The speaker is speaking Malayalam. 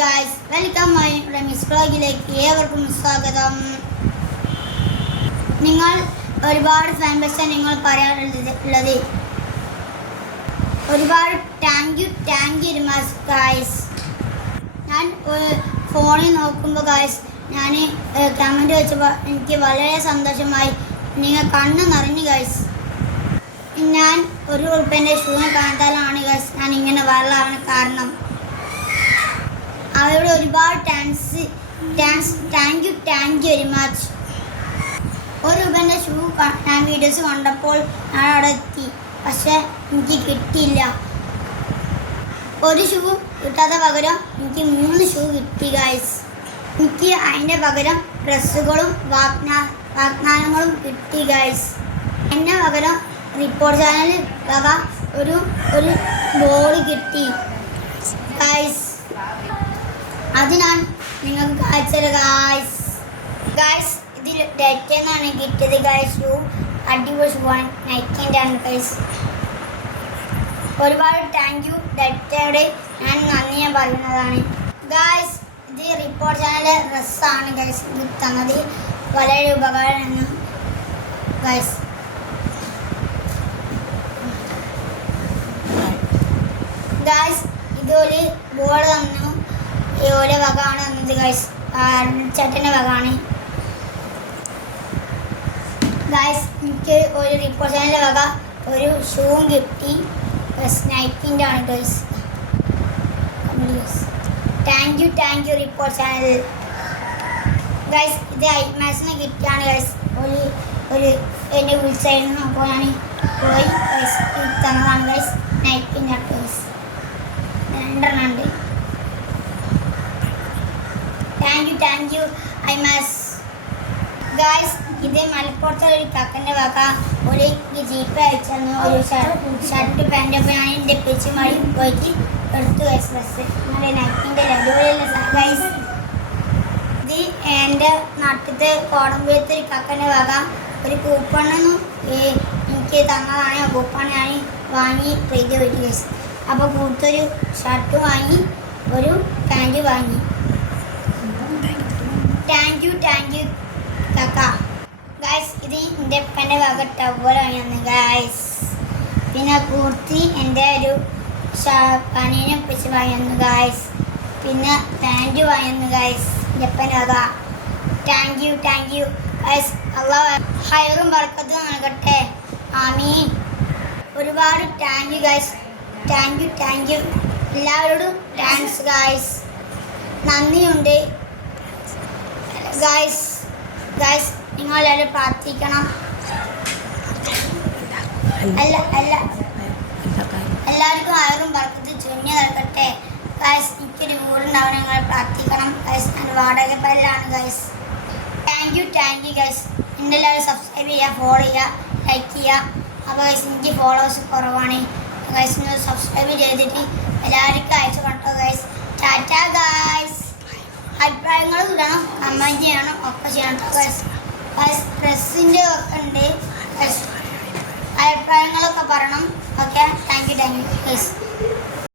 ഗായ്സ്, വെൽക്കം മൈ റമീസ് വ്ളോഗിലേക്ക് ഏവർക്കും സ്വാഗതം. നിങ്ങൾ ഒരുപാട് ഫാൻ ബേസ് നിങ്ങൾ പറയാറുള്ളത്. ഒരുപാട് താങ്ക് യു ഗായ്സ്. ഞാൻ ഫോണിൽ നോക്കുമ്പോൾ ഗായ്സ് ഞാൻ കമൻറ്റ് വെച്ചപ്പോൾ എനിക്ക് വളരെ സന്തോഷമായി. നിങ്ങൾ കണ്ണ് നിറഞ്ഞു ഗായ്സ്. ഞാൻ ₹1 ഷൂ കാണാനാണ് ഗായ്സ് ഞാൻ ഇങ്ങനെ വരാനാണ് കാരണം. അവരോട് ഒരുപാട് thank you very much. ₹1 shoe ഞാൻ വീഡിയോസ് കണ്ടപ്പോൾ ഞാൻ അവിടെ എത്തി, പക്ഷെ എനിക്ക് കിട്ടിയില്ല. ഒരു ഷൂ കിട്ടാത്ത പകരം എനിക്ക് 3 ഷൂ കിട്ടി ഗായ്സ്. എനിക്ക് അതിൻ്റെ പകരം ഡ്രസ്സുകളും വാഗ്ദാനങ്ങളും കിട്ടി ഗായ്സ്. അതിൻ്റെ പകരം റിപ്പോർട്ട് ചാനൽ വക ഒരു ബോൾ കിട്ടി ഗായ്സ്. അത് ഞാൻ നിങ്ങൾക്ക് കാണിച്ചത് ഗായ്സ്. ഇതിൽ ഡേറ്റന്നാണ് കിട്ടിയത് ഗായ്സ്. ഷൂ അടിപൊളി ഷൂ ആണ്, നൈക്കിൻ്റെ ആണ് ഗായ്സ്. ഒരുപാട് താങ്ക് യു ഡേറ്റയോടെ ഞാൻ നന്ദി പറയുന്നതാണ് ഗായ്സ്. ഇത് റിപ്പോർട്ട് ചാനലിലെ ഡ്രസ്സാണ് ഗായ്സ് ഇത് തന്നത്. വളരെ ഉപകാരമാണ് ഗായ്സ്. ഇതൊരു ബോൾ തന്നു, ഓരോ വകയാണ് തന്നത് ഗായ്സ്. ചേട്ടൻ്റെ വകയാണ് ഗായ്സ്. എനിക്ക് ഒരു റിപ്പോർട്ട് ചാനലിൻ്റെ വക ഒരു ഷൂവും കിട്ടി, നൈക്കിൻ്റെ ആണ് guys. Thank you report channel guys. ഇത് ഐമാസിന് കിട്ടിയാണ് ഗായ്സ്. എന്നെ വിളിച്ചായിരുന്നു, അപ്പോൾ ഞാൻ പോയി ഗായ്സ് തന്നതാണ് ഗായ്സ്. നൈക്കിൻ്റെ ഗായ്സ് 2 ഉണ്ട്. Thank you ഐമാസ് guys. ഇത് മലപ്പുറത്തെ ഒരു കക്കൻ്റെ വക ഒരു ജീപ്പ് അയച്ചു തന്നു, ഒരു ഷർട്ട് പാൻറ്റ്. അപ്പോൾ ഞാൻ എൻ്റെ പെച്ചുമായി പോയിട്ട് എടുത്തു ഗൈസ് ഡ്രസ്സ്. അങ്ങനെ നൈക്കിൻ്റെ അടിപൊളിയുള്ള ഗൈസ്. ഇത് എൻ്റെ നാട്ടിലത്തെ കോടമ്പുഴത്തെ ഒരു കക്കൻ്റെ വക ഒരു കൂപ്പണൊന്നും എനിക്ക് തന്നതാണ്. ആ കൂപ്പൺ ഞാൻ വാങ്ങി ചെയ്ത് പോയിട്ട് ഗൈസ്. അപ്പോൾ കൂടുതലൊരു ഷർട്ട് വാങ്ങി, ഒരു പാൻറ്റ് വാങ്ങി. താങ്ക് യു കക്ക ഗായ്സ്. ഇത് എൻ്റെ ഉപ്പൻ്റെ വക ടവൽ വാങ്ങി ഗായ്സ്. പിന്നെ കുർത്തി എൻ്റെ ഒരു പനീനെ വെച്ച് വാങ്ങി ഗായ്സ്. പിന്നെ പാൻറ്റ് വാങ്ങി ഗായ്സ് എൻ്റെ ഉപ്പൻ്റെ വക. Thank you guys. അള്ളാഹു ഹൈറും ബർക്കത്തും നൽകട്ടെ, ആമീൻ. ഒരുപാട് thank you guys. Thank you എല്ലാവരോടും താങ്ക്സ് ഗായ്സ്. നന്ദിയുണ്ട് ഗായ്സ്. നിങ്ങളെല്ലാവരും പ്രാർത്ഥിക്കണം. എല്ലാവർക്കും ആരും ബർക്കത്ത് ചുഞ്ഞു നൽകട്ടെ ഗായ്സ്. എനിക്കൊരു വീടുണ്ടാവും, നിങ്ങൾ പ്രാർത്ഥിക്കണം ഗായ്സ്. ഞാൻ വാടക പേരിലാണ് ഗായ്സ്. Thank you guys. എൻ്റെ എല്ലാവരും സബ്സ്ക്രൈബ് ചെയ്യുക, ഫോളോ ചെയ്യുക, ലൈക്ക് ചെയ്യുക. അപ്പോൾ ഗായ്സ് എനിക്ക് ഫോളോവേഴ്സ് കുറവാണ് ഗായ്സ്. നിങ്ങൾ സബ്സ്ക്രൈബ് ചെയ്തിട്ട് എല്ലാവർക്കും അയച്ചു കണ്ടോ ഗായ്സ്. ടാറ്റാ ഗായ്സ്. അഭിപ്രായങ്ങൾ ഇടണം, കമൻറ്റ് ചെയ്യണം, ഒക്കെ ചെയ്യണം ഗായ്സ്. ഡ്രസ്സിൻ്റെ ഒക്കെ ഉണ്ട് ഗായ്സ്. അഭിപ്രായങ്ങളൊക്കെ പറയണം. Okay, thank you guys.